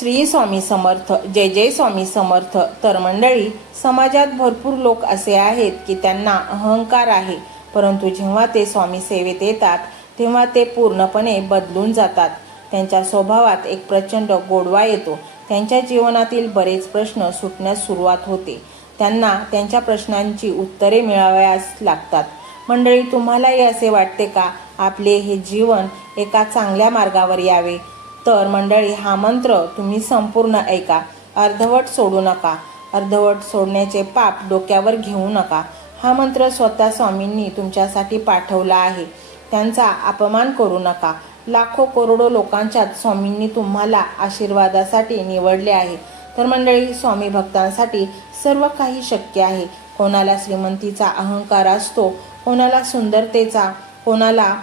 श्री स्वामी समर्थ. जय जय स्वामी समर्थ. तर मंडळी, समाजात भरपूर लोक असे आहेत की त्यांना अहंकार आहे, परंतु जेव्हा ते स्वामी सेवेत येतात तेव्हा ते पूर्णपणे बदलून जातात. त्यांच्या स्वभावात एक प्रचंड गोडवा येतो. त्यांच्या जीवनातील बरेच प्रश्न सुटण्यास सुरुवात होते. त्यांना त्यांच्या प्रश्नांची उत्तरे मिळाव्यास लागतात. मंडळी, तुम्हालाही असे वाटते का आपले हे जीवन एका चांगल्या मार्गावर यावे? तर मंडळी, हा मंत्र तुम्ही संपूर्ण ऐका. अर्धवट सोडू नका. अर्धवट सोडण्याचे पाप डोक्यावर घेऊ नका. हा मंत्र स्वतः स्वामींनी तुमच्यासाठी पाठवला आहे. त्यांचा अपमान करू नका. लाखो करोडो लोकांच्यात स्वामींनी तुम्हाला आशीर्वादासाठी निवडले आहे. तर मंडळी, स्वामी भक्तांसाठी सर्व काही शक्य आहे. कोणाला श्रीमंतीचा अहंकार असतो, कोणाला सुंदरतेचा, कोणाला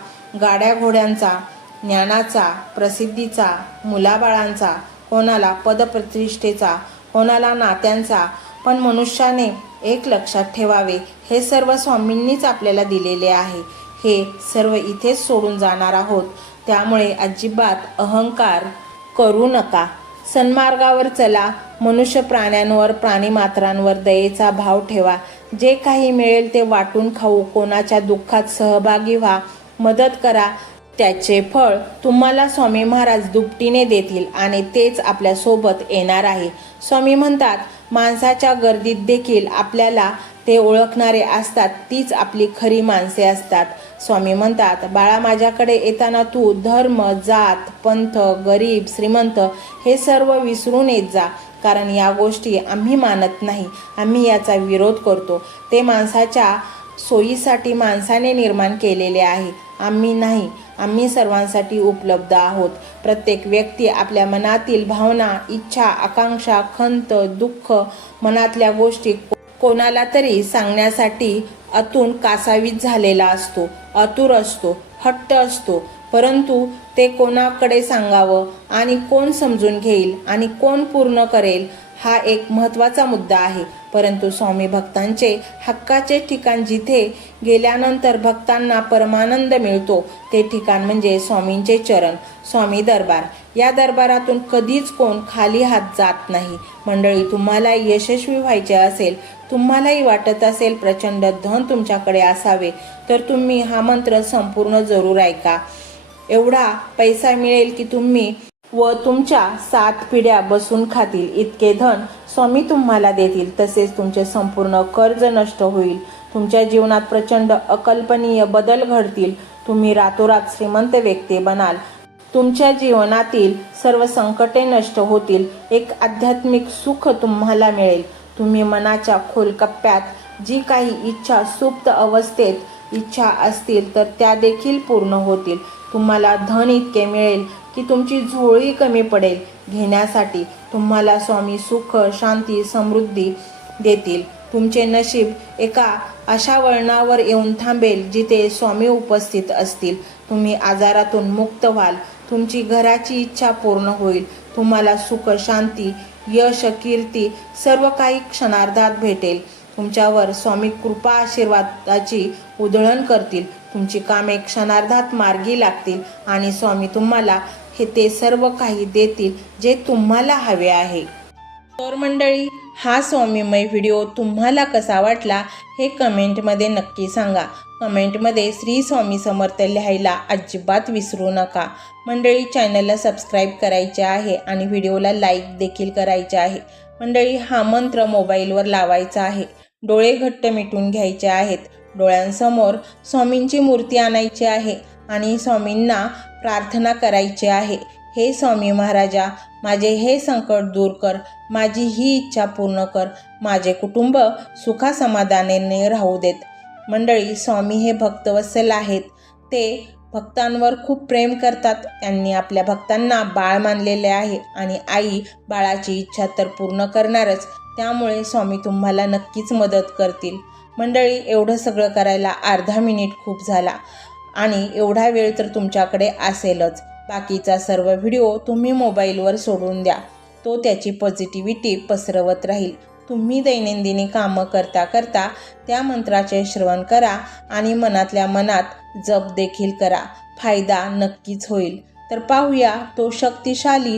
गाड्या घोड्यांचा, ज्ञानाचा, प्रसिद्धीचा, मुलाबाळांचा, कोणाला पदप्रतिष्ठेचा, कोणाला नात्यांचा. पण मनुष्याने एक लक्षात ठेवावे, हे सर्व स्वामींनीच आपल्याला दिलेले आहे. हे सर्व इथेच सोडून जाणार आहोत. त्यामुळे अजिबात अहंकार करू नका. सन्मार्गावर चला. मनुष्य प्राण्यांवर, प्राणीमात्रांवर दयेचा भाव ठेवा. जे काही मिळेल ते वाटून खाऊ. कोणाच्या दुःखात सहभागी व्हा. मदत करा. त्याचे फळ तुम्हाला स्वामी महाराज दुपटीने देतील आणि तेच आपल्या सोबत येणार आहे. स्वामी म्हणतात, माणसाच्या गर्दीत देखील आपल्याला ते ओळखणारे असतात. तीच आपली खरी माणसे असतात. स्वामी म्हणतात, बाळा, माझ्याकडे येताना तू धर्म, जात, पंथ, गरीब, श्रीमंत हे सर्व विसरून येत जा. कारण या गोष्टी आम्ही मानत नाही. आम्ही याचा विरोध करतो. ते माणसाच्या सोयीसाठी माणसाने निर्माण केलेले आहे. आम्ही नाही. आम्ही सर्वांसाठी उपलब्ध आहोत. प्रत्येक व्यक्ती आपल्या मनातील भावना, इच्छा, आकांक्षा, खंत, दुःख, मनातल्या गोष्टी कोणाला तरी सांगण्यासाठी आतून कासावीस झालेला असतो, आतुर असतो, हट्ट असतो. परंतु ते कोणाकडे सांगावं आणि कोण समजून घेईल आणि कोण पूर्ण करेल, हा एक महत्त्वाचा मुद्दा आहे. परंतु स्वामी भक्तांचे हक्काचे ठिकाण, जिथे गेल्यानंतर भक्तांना परमानंद मिळतो, ते ठिकाण म्हणजे स्वामींचे चरण, स्वामी दरबार. या दरबारातून कधीच कोण खाली हात जात नाही. मंडळी, तुम्हाला यशस्वी व्हायचे असेल, तुम्हालाही वाटत असेल प्रचंड धन तुमच्याकडे असावे, तर तुम्ही हा मंत्र संपूर्ण जरूर ऐका. एवढा पैसा मिळेल की तुम्ही व तुमच्या 7 पिढ्या बसून खातील इतके धन स्वामी तुम्हाला देतील. तसेच तुमचे संपूर्ण कर्ज नष्ट होईल. तुमच्या जीवनात प्रचंड अकल्पनीय बदल घडतील. तुम्ही रातोरात श्रीमंत व्यक्ती बनाल. तुमच्या जीवनातील सर्व संकटे नष्ट होतील. एक आध्यात्मिक सुख तुम्हाला मिळेल. तुम्ही मनाच्या खोल कप्प्यात जी काही इच्छा, सुप्त अवस्थेत इच्छा असतील तर त्या देखील पूर्ण होतील. तुम्हाला धन इतके मिळेल की तुमची झोळी कमी पडेल. घेण्यासाठी तुम्हाला स्वामी सुख, शांती, समृद्धी देतील. तुमचे नशीब एका अशा वळणावर येऊन थांबेल जिथे स्वामी उपस्थित असतील. तुम्ही आजारातून मुक्त व्हाल. तुमची घराची इच्छा पूर्ण होईल. तुम्हाला सुख, शांती, यश, कीर्ती सर्व काही क्षणार्धात भेटेल. तुमच्यावर स्वामी कृपा आशीर्वादाची उधळण करतील. तुमची कामे क्षणार्धात मार्गी लागतील आणि स्वामी तुम्हाला ते सर्व काही देतील जे तुम्हाला हवे आहे. तर मंडळी, हा स्वामीमय व्हिडिओ तुम्हाला कसा वाटला हे कमेंटमध्ये नक्की सांगा. कमेंटमध्ये श्री स्वामी समर्थ लिहायला अजिबात विसरू नका. मंडळी, चॅनलला सबस्क्राईब करायचे आहे आणि व्हिडिओला लाईक देखील करायचे आहे. मंडळी, हा मंत्र मोबाईलवर लावायचा आहे. डोळे घट्ट मिटून घ्यायचे आहेत. डोळ्यांसमोर स्वामींची मूर्ती आणायची आहे आणि स्वामींना प्रार्थना करायची आहे. हे स्वामी महाराजा, माझे हे संकट दूर कर. माझी ही इच्छा पूर्ण कर. माझे कुटुंब सुखासमाधानाने राहू देत. मंडळी, स्वामी हे भक्तवत्सल आहेत. ते भक्तांवर खूप प्रेम करतात. त्यांनी आपल्या भक्तांना बाळ मानलेले आहे आणि आई बाळाची इच्छा तर पूर्ण करणारच. त्यामुळे स्वामी तुम्हाला नक्कीच मदत करतील. मंडळी, एवढं सगळं करायला अर्धा मिनिट खूप झाला आणि एवढा वेळ तर तुमच्याकडे असेलच. बाकीचा सर्व व्हिडिओ तुम्ही मोबाईलवर सोडून द्या. तो त्याची पॉझिटिव्हिटी पसरवत राहील. तुम्ही दैनंदिनी कामं करता करता त्या मंत्राचे श्रवण करा आणि मनातल्या मनात जप देखील करा. फायदा नक्कीच होईल. तर पाहूया तो शक्तिशाली